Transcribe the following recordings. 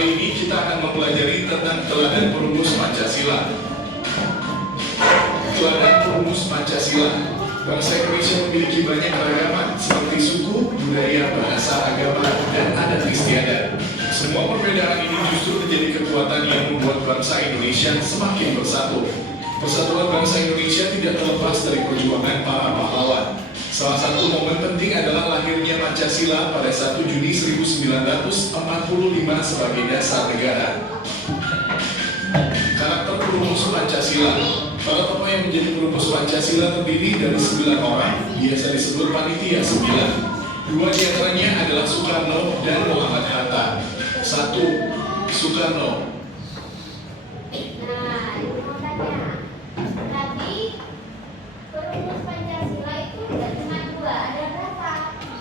kali ini kita akan mempelajari tentang teladan perumus Pancasila. Teladan perumus Pancasila. Bangsa Indonesia memiliki banyak keragaman seperti suku, budaya, bahasa, agama, dan adat istiadat. Semua perbedaan ini justru menjadi kekuatan yang membuat bangsa Indonesia semakin bersatu. Persatuan bangsa Indonesia tidak terlepas dari perjuangan para pahlawan. Salah satu momen penting adalah lahirnya Pancasila pada 1 Juni 1945 sebagai dasar negara. Karakter perumus Pancasila. Para tokoh yang menjadi perumus Pancasila terdiri dari 9 orang, biasa disebut Panitia 9. 2 diantaranya adalah Soekarno dan Muhammad Hatta. 1. Soekarno. Perumus Pancasila itu tidak cuma 2, ada berapa? 9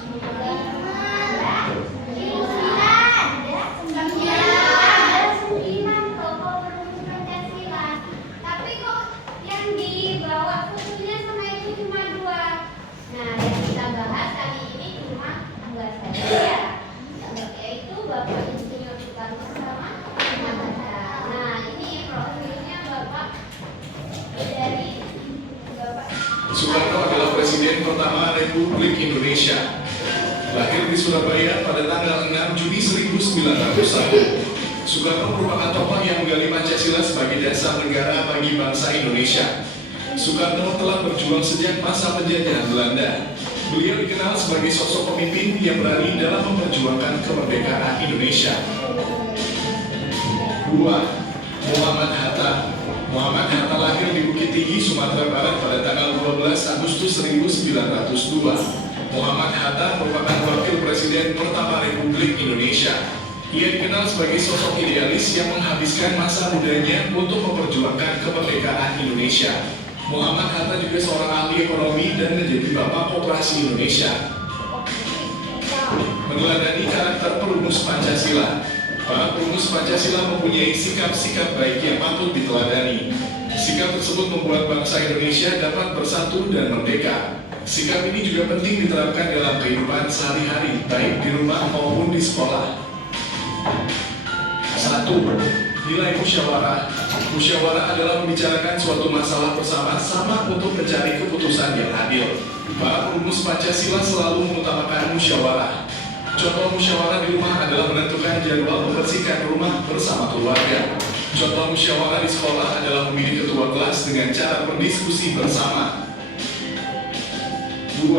tokoh perumus Pancasila. Tapi kok yang dibawa fotonya sama itu cuma 2. Nah, yang kita bahas kali ini cuma 2 saja, yaitu Bapak Insinyur Soekarno sama Muhammad Hatta. Nah, ini profilnya Bapak dari Soekarno adalah Presiden pertama Republik Indonesia. Lahir di Surabaya pada tanggal 6 Juni 1901. Soekarno merupakan tokoh yang menggali Pancasila sebagai dasar negara bagi bangsa Indonesia. Soekarno telah berjuang sejak masa penjajahan Belanda. Beliau dikenal sebagai sosok pemimpin yang berani dalam memperjuangkan kemerdekaan Indonesia. 2. Muhammad Hatta. Muhammad Hatta lahir di Bukit Tinggi, Sumatera Barat pada tanggal 12 Agustus 1902. Muhammad Hatta merupakan wakil presiden pertama Republik Indonesia. Ia dikenal sebagai sosok idealis yang menghabiskan masa mudanya untuk memperjuangkan kemerdekaan Indonesia. Muhammad Hatta juga seorang ahli ekonomi dan menjadi Bapak Koperasi Indonesia. Meneladani karakter perumus Pancasila. Para perumus Pancasila mempunyai sikap-sikap baik yang patut diteladani. Sikap tersebut membuat bangsa Indonesia dapat bersatu dan merdeka. Sikap ini juga penting diterapkan dalam kehidupan sehari-hari, baik di rumah maupun di sekolah. 1. Nilai musyawarah. Musyawarah adalah membicarakan suatu masalah bersama sama untuk mencari keputusan yang adil. Para perumus Pancasila selalu mengutamakan musyawarah. Contoh musyawarah di rumah adalah menentukan jadwal membersihkan rumah bersama keluarga. Contoh musyawarah di sekolah adalah memilih ketua kelas dengan cara berdiskusi bersama. 2.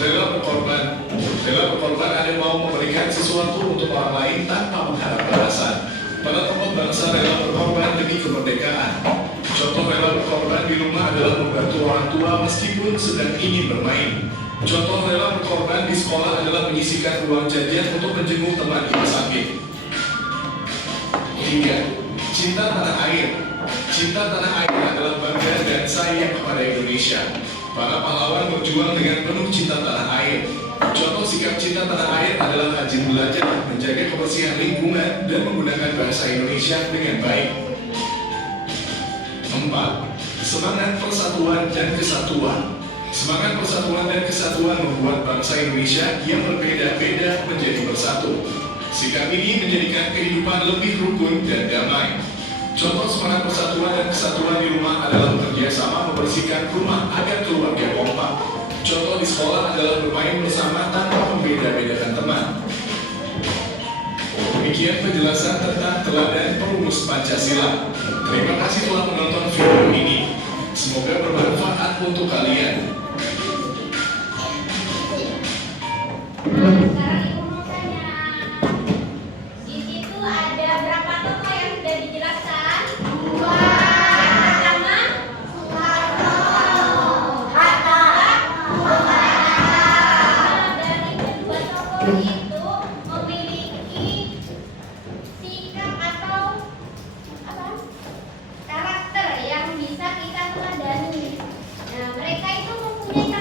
Rela berkorban. Rela berkorban ada mau memberikan sesuatu untuk orang lain tanpa mengharap balasan. Para tokoh bangsa rela berkorban demi kemerdekaan. Contoh rela berkorban di rumah adalah membantu orang tua meskipun sedang ingin bermain. Contoh rela berkorban di sekolah adalah menyisihkan uang jajan untuk menjenguk teman yang sakit. 3. Cinta tanah air. Cinta tanah air adalah bangga dan sayang kepada Indonesia. Para pahlawan berjuang dengan penuh cinta tanah air. Contoh sikap cinta tanah air adalah rajin belajar, menjaga kebersihan lingkungan, dan menggunakan bahasa Indonesia dengan baik. 4. Semangat persatuan dan kesatuan. Semangat persatuan dan kesatuan membuat bangsa Indonesia yang berbeda-beda menjadi bersatu. Sikap ini menjadikan kehidupan lebih rukun dan damai. Contoh semangat persatuan dan kesatuan di rumah adalah bekerja sama membersihkan rumah agar keluarga kompak. Contoh di sekolah adalah bermain bersama tanpa membeda-bedakan teman. Demikian penjelasan tentang teladan perumus Pancasila. Terima kasih telah menonton video ini. Semoga bermanfaat untuk kalian. sekarang Ibu mau tanya, di situ ada berapa tokoh yang sudah dijelaskan? 2. Yang pertama, Soekarno. Hatta. Dari kedua tokoh itu memiliki sikap atau apa? Karakter yang bisa kita teladani. Nah, mereka itu mempunyai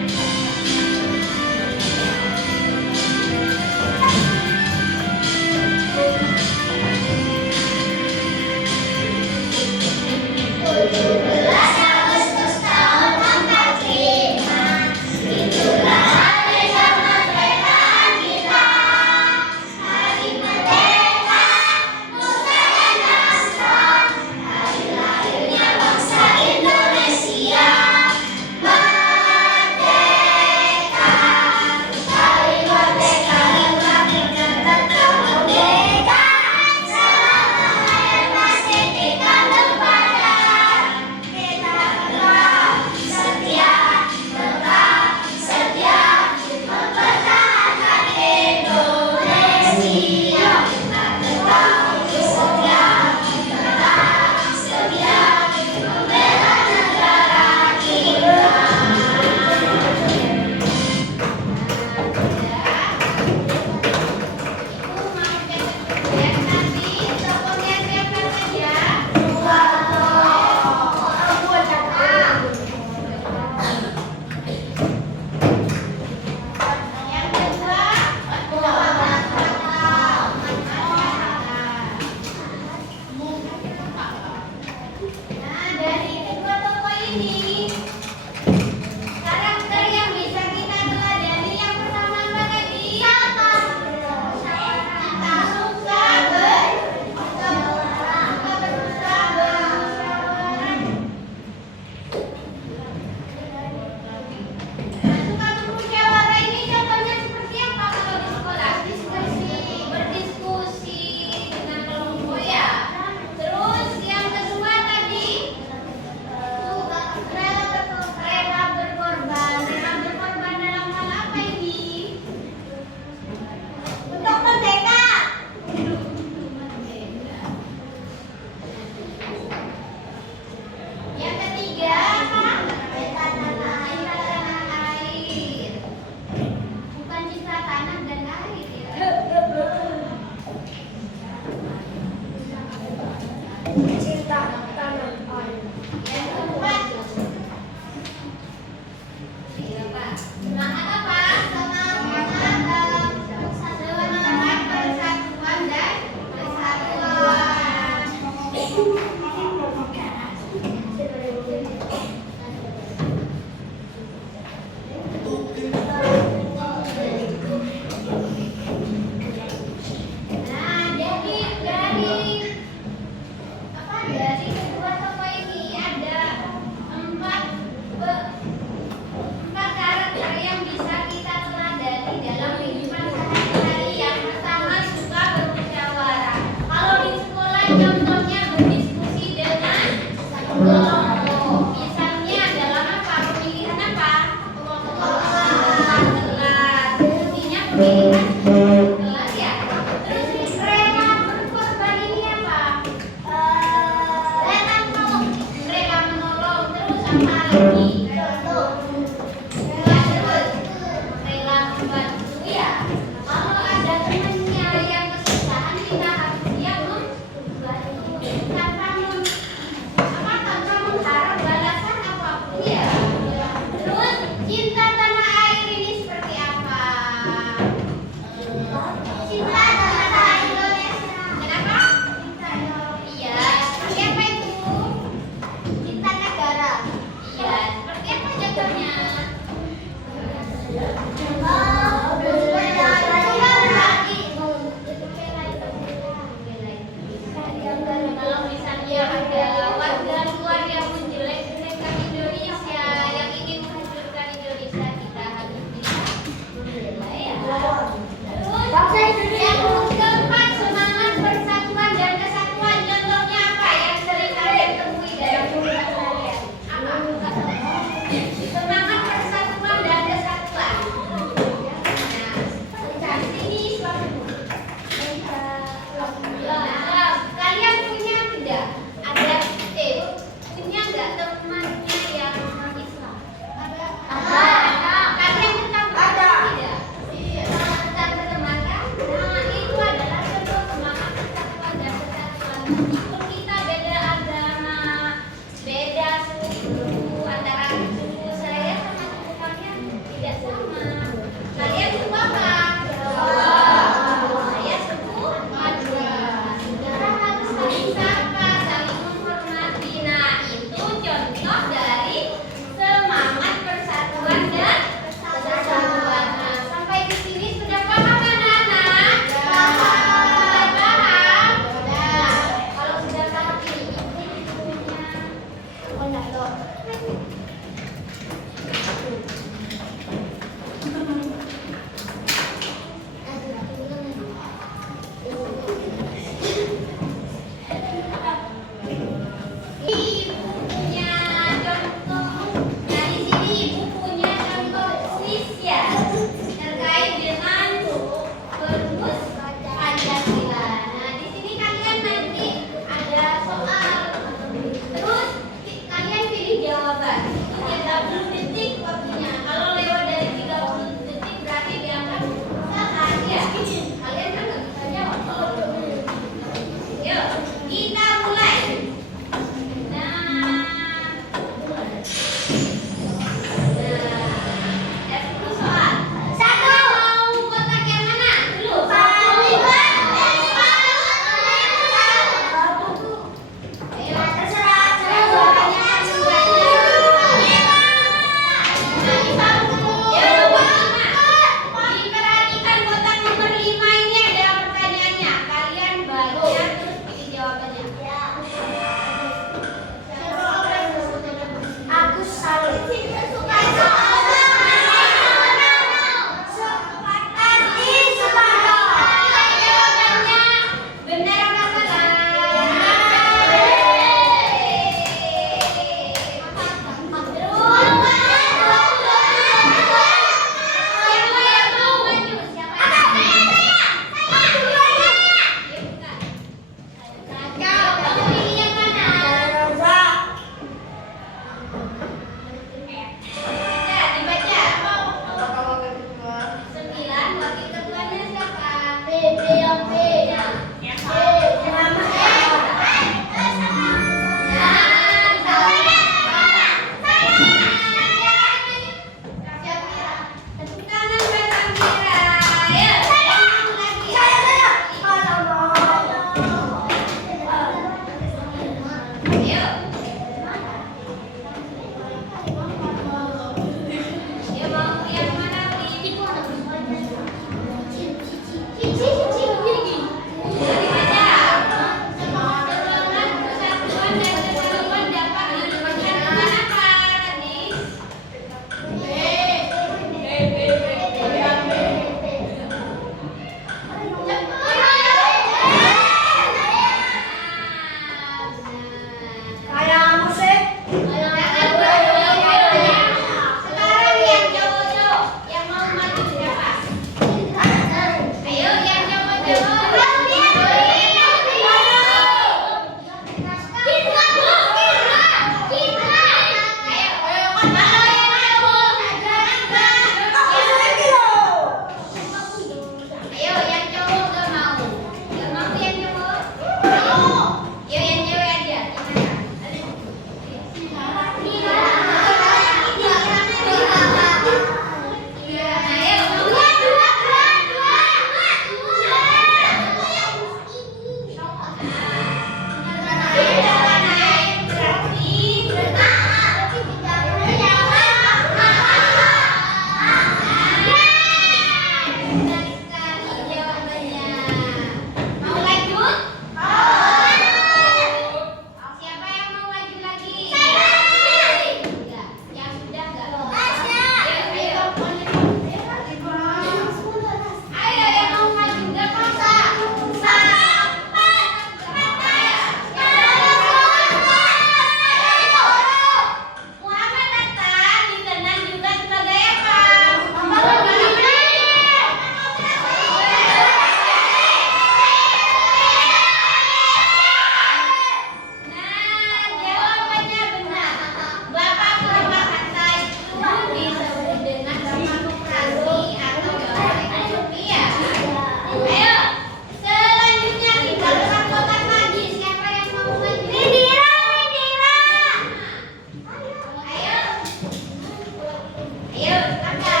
Ayo, kakak.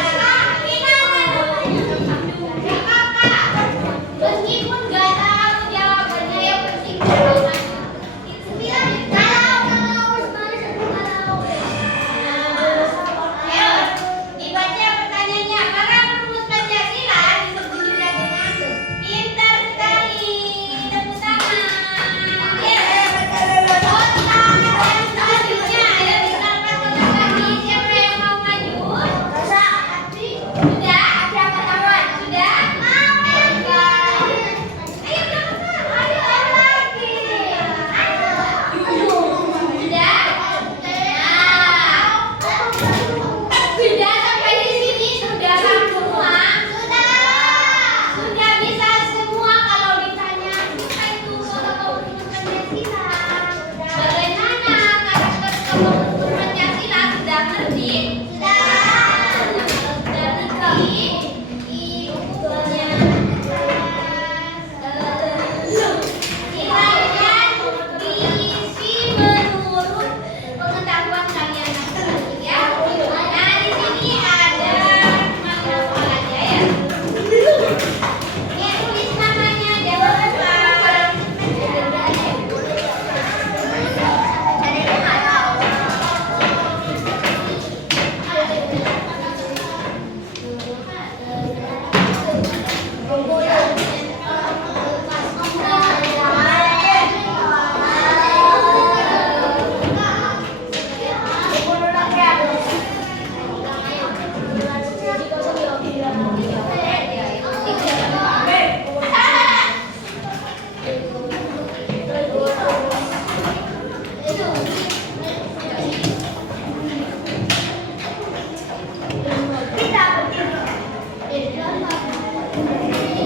Meskipun nggak tahu jawabannya, yang penting jawabannya. Ayo, dibaca pertanyaannya. Para perumus Pancasila disebut juga dengan pintar sekali. Tepuk tangan. Selanjutnya, ayo misalkan kotak kami. Siapa yang mau maju? Sudah? Sudah? Ayo dong, ayo lagi. Sudah? Sudah sampai di sini sudah kan semua? Sudah bisa semua. Kalau ditanya apa itu kelompok Pancasila? Bagaimana karakter kelompok Pancasila sudah ngerti? Sudah ngerti? Ibunya silahkan diisi menurut pengetahuan kalian masing-masing ya. Nah, di sini ada berapa aja ya? Ya, tulis namanya, jangan lupa.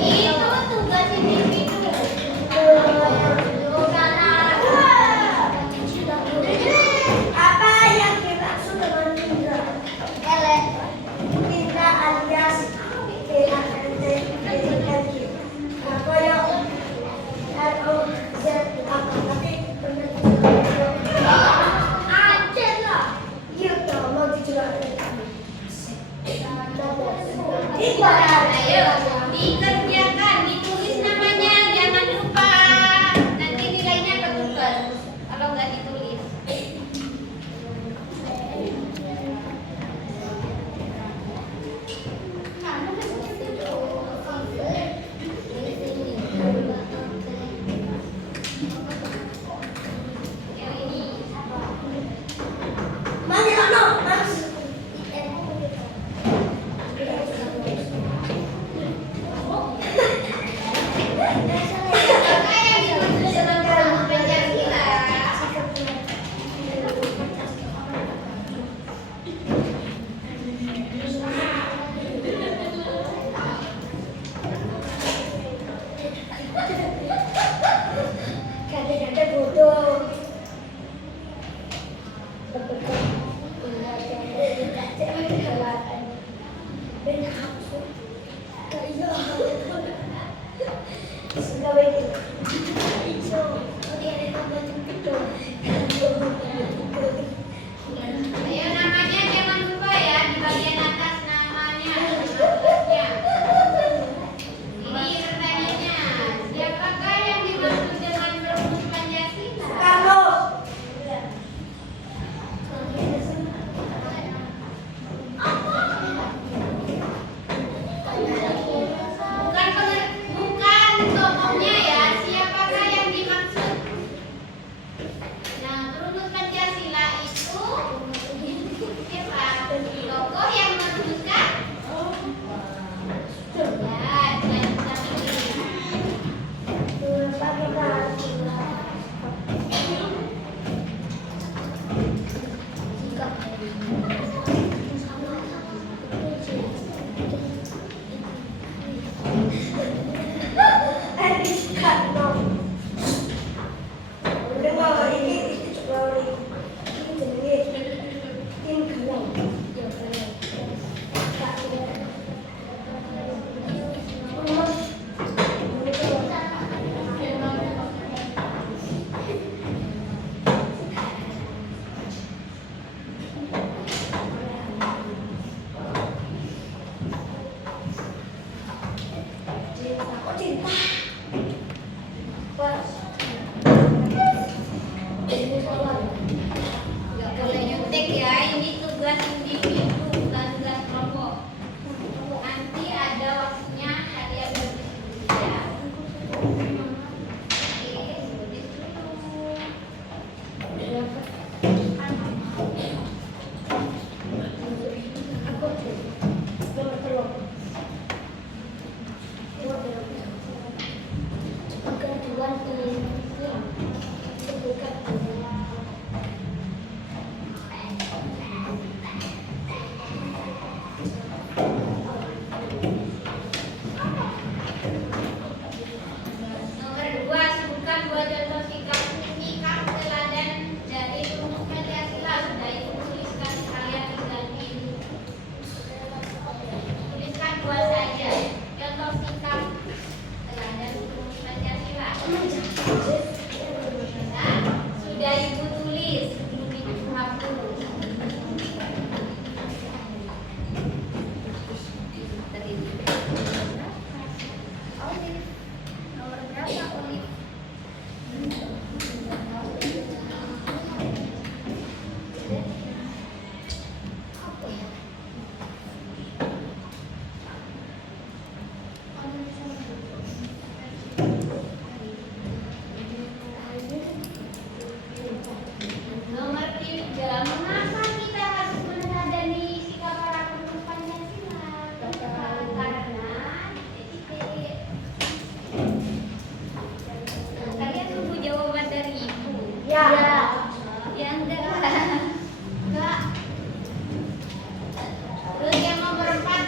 Itu tugas individu. Apa yang dimaksud dengan indra? Indra alias INTELIGENS. Koyo ROZ apa tapi benar aja lah. Iya dong, mau dijelaskan. Ayo, dikerjakan, ditulis namanya, jangan lupa. Nanti nilainya ketukar kalau nggak ditulis. Mana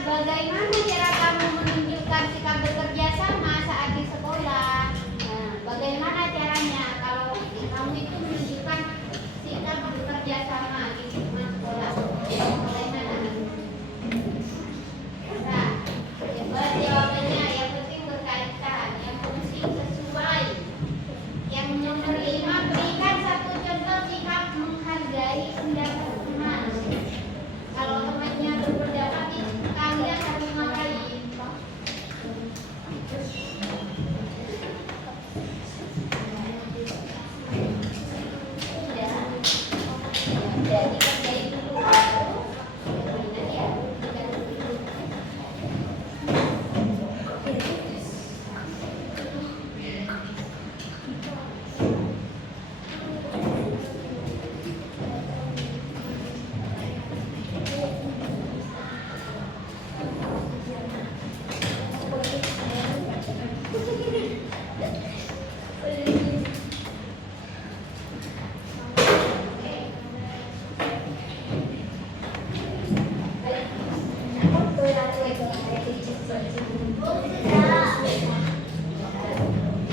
bagaimana cara kamu menunjukkan sikap bekerja sama saat di sekolah? Nah, bagaimana caranya kalau kamu itu menunjukkan sikap bekerja sama di sekolah? Bagaimana? Nah, jawabannya yang penting berkaitan, yang penting sesuai. Yang nomor 5, berikan satu contoh sikap menghargai pendapat teman. Kalau temannya berpendapat, kalian harus ngapain? Sudah dikerjain dulu baru kemudian ya dikerjain dulu.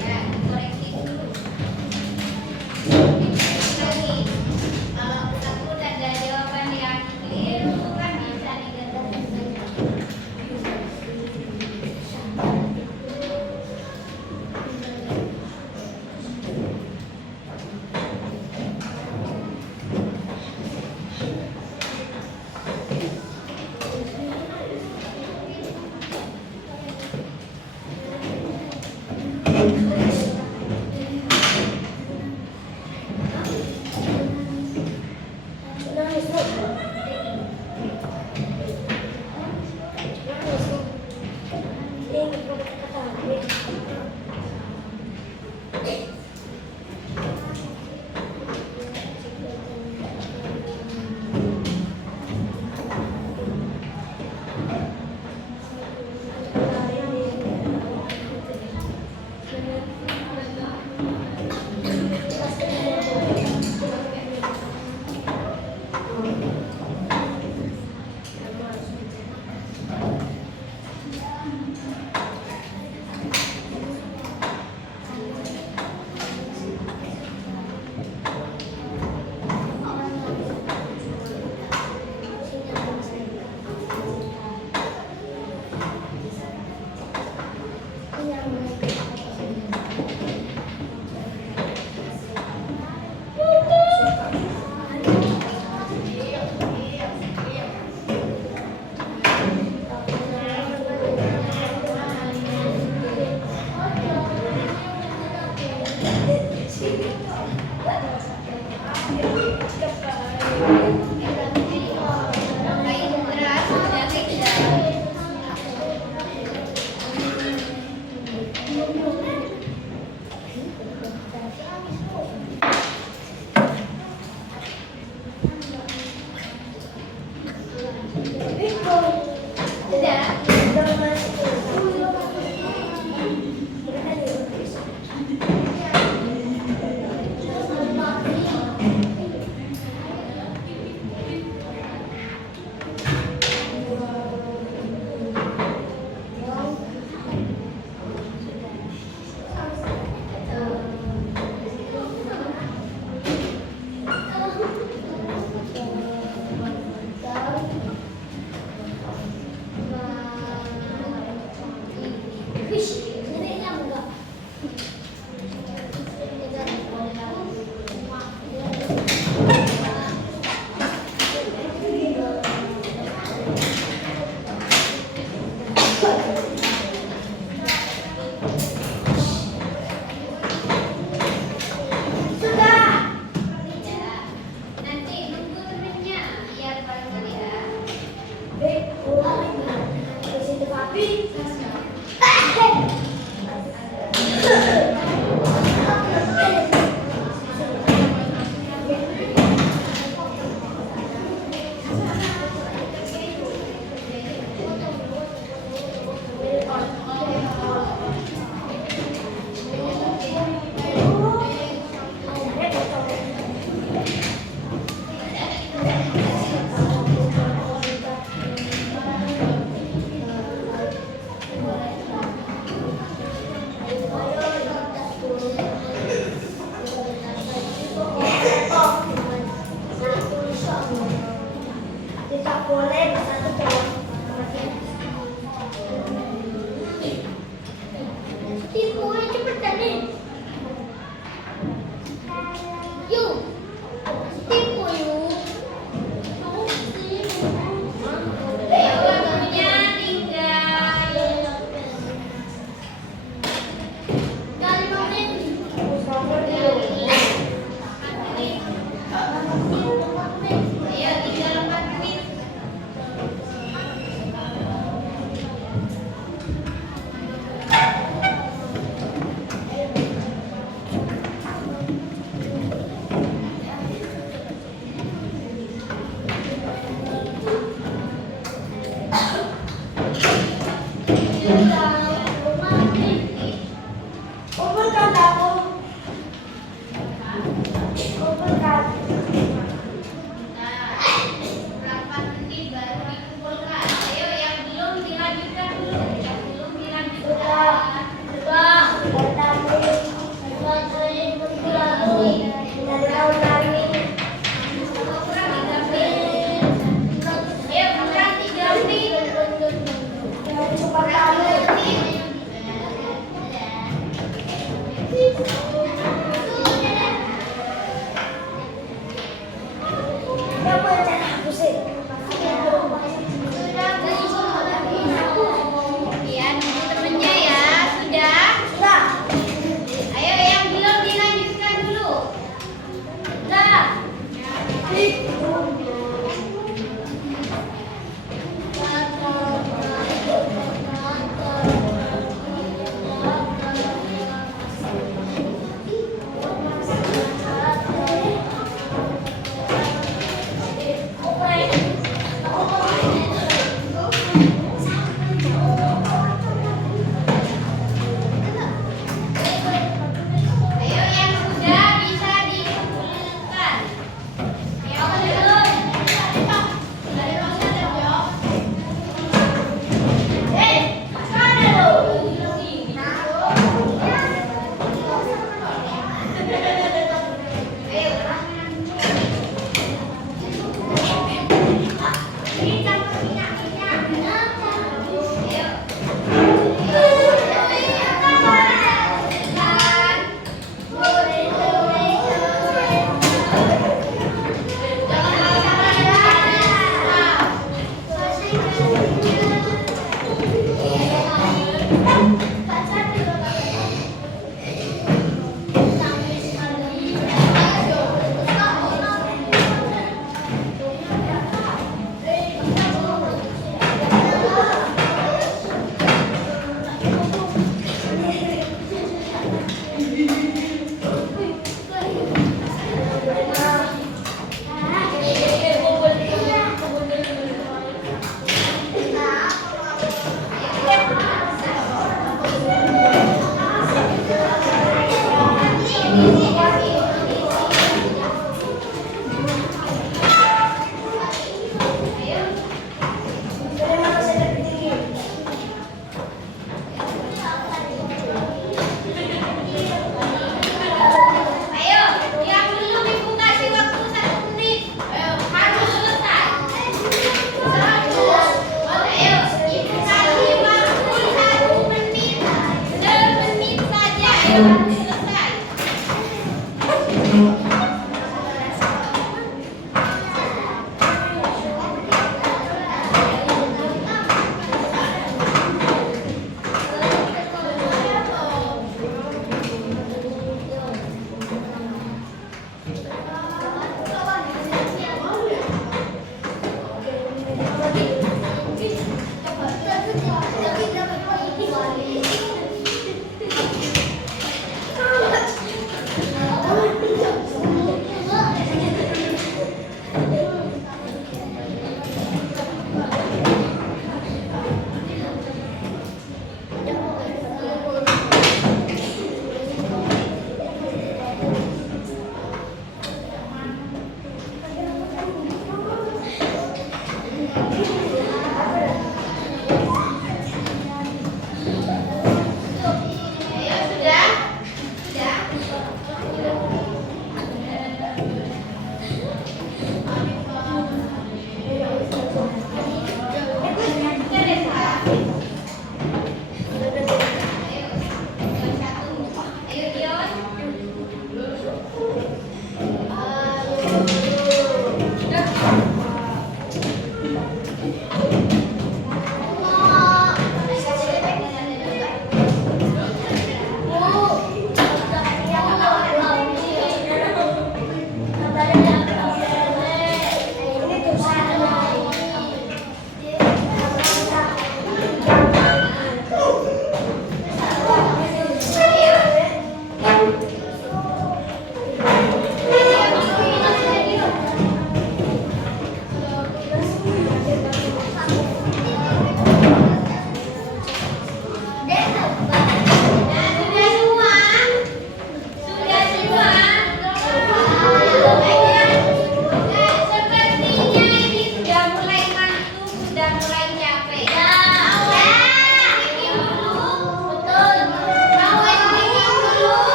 Ya, koreksi dulu. Lagi, kalau takut ada jawaban yang keliru kan bisa diganti.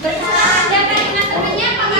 Bersama ada kalimat tengahnya apa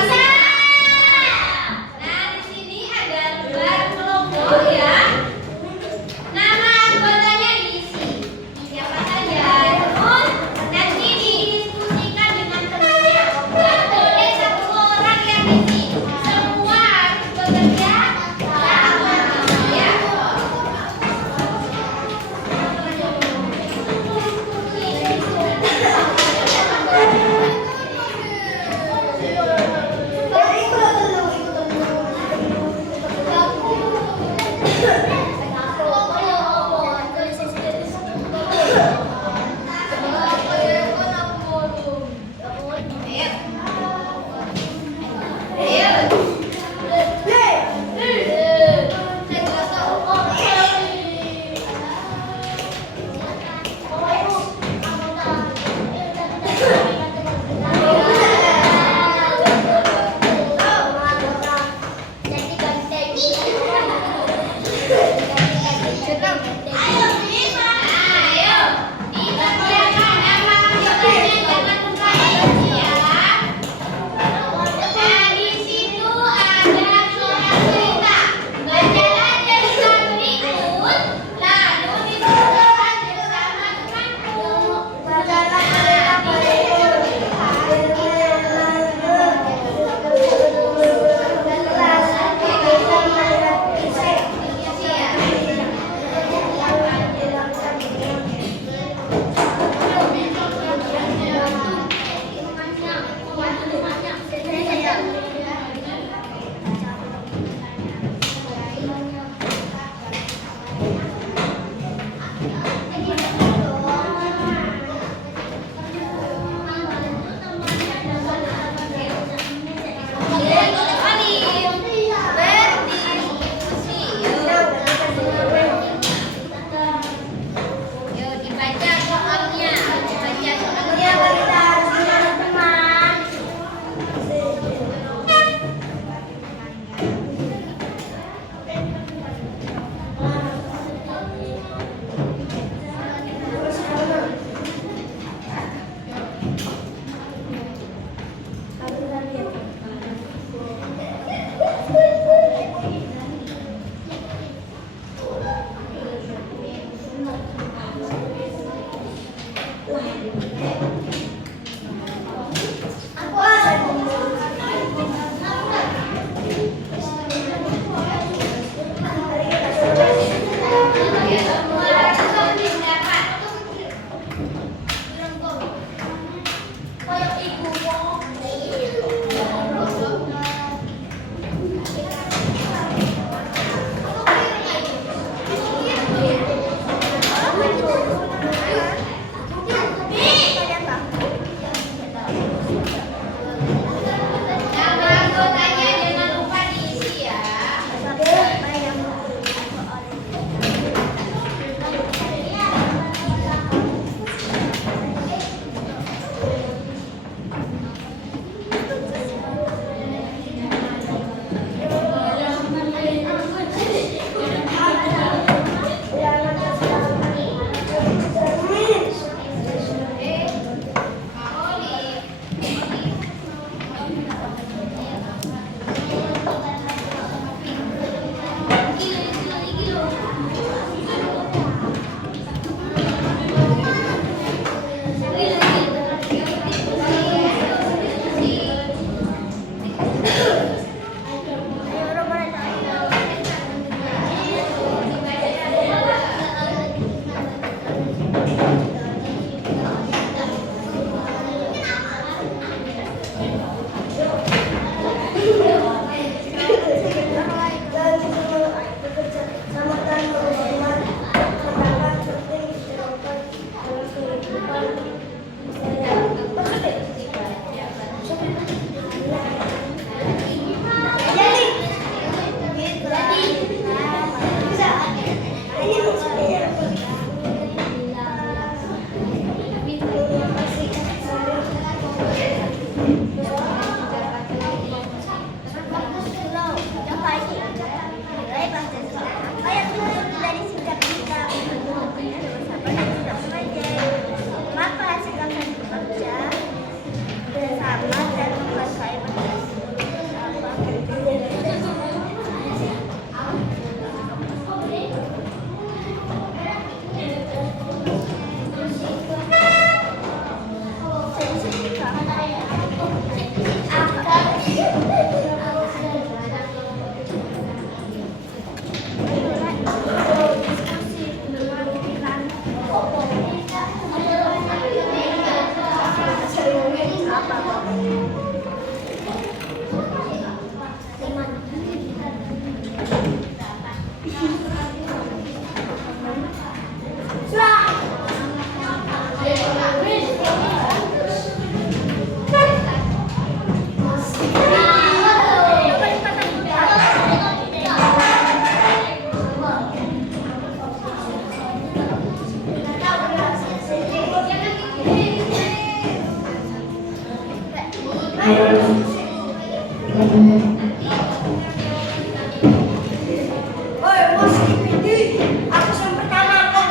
Oi, Mas Kipindi, aku yang pertama kan.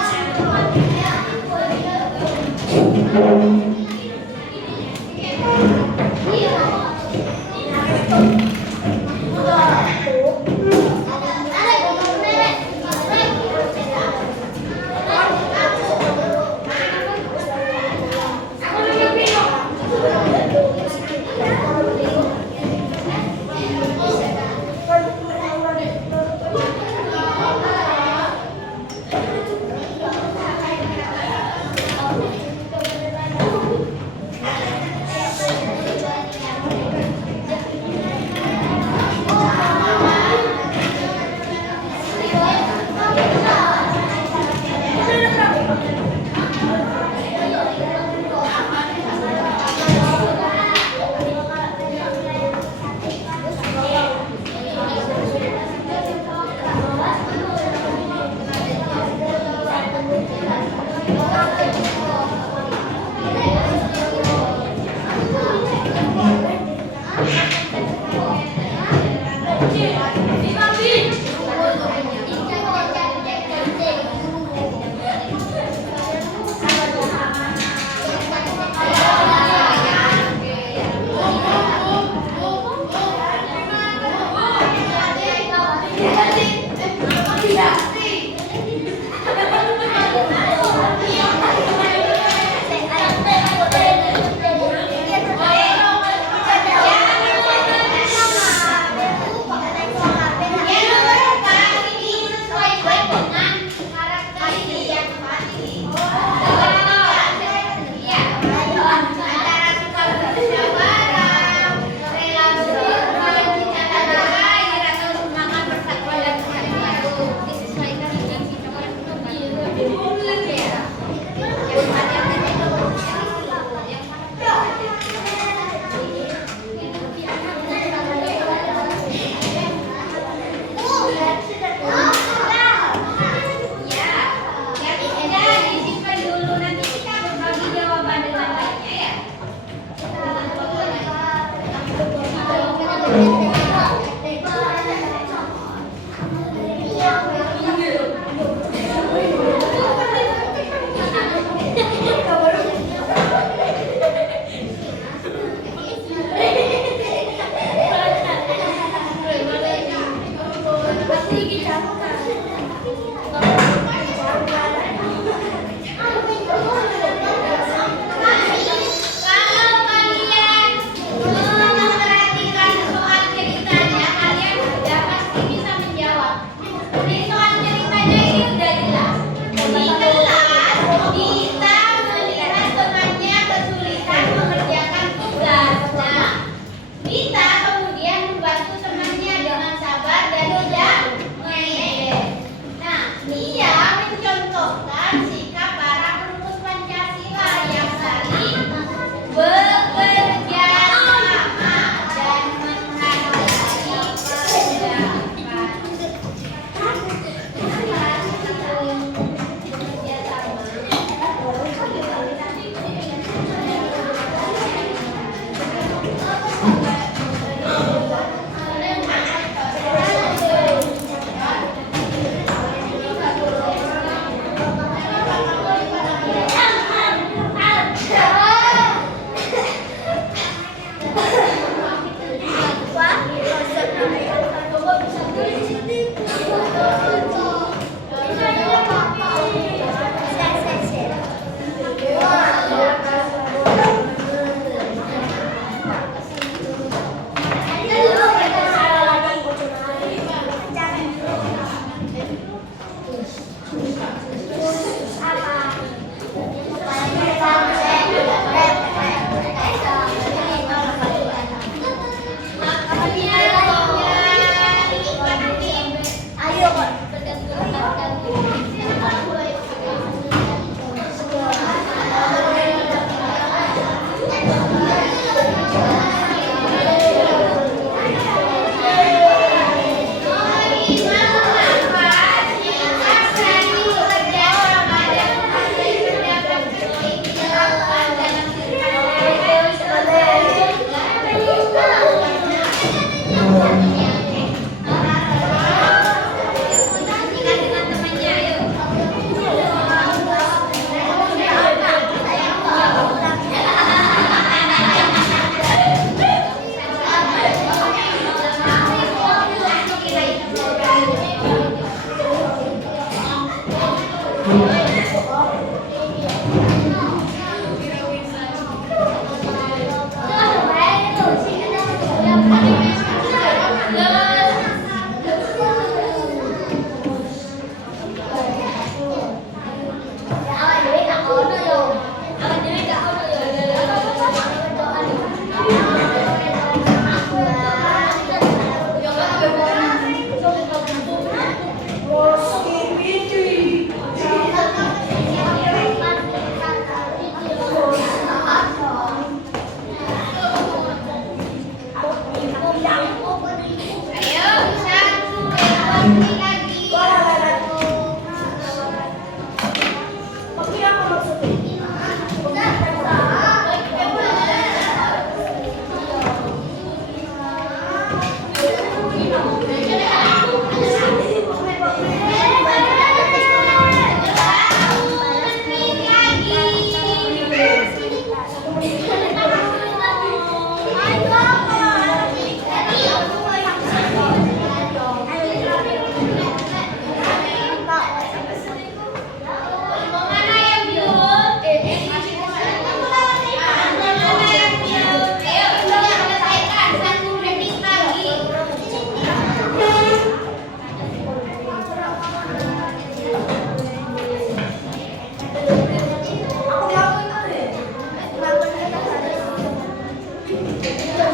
Begitu.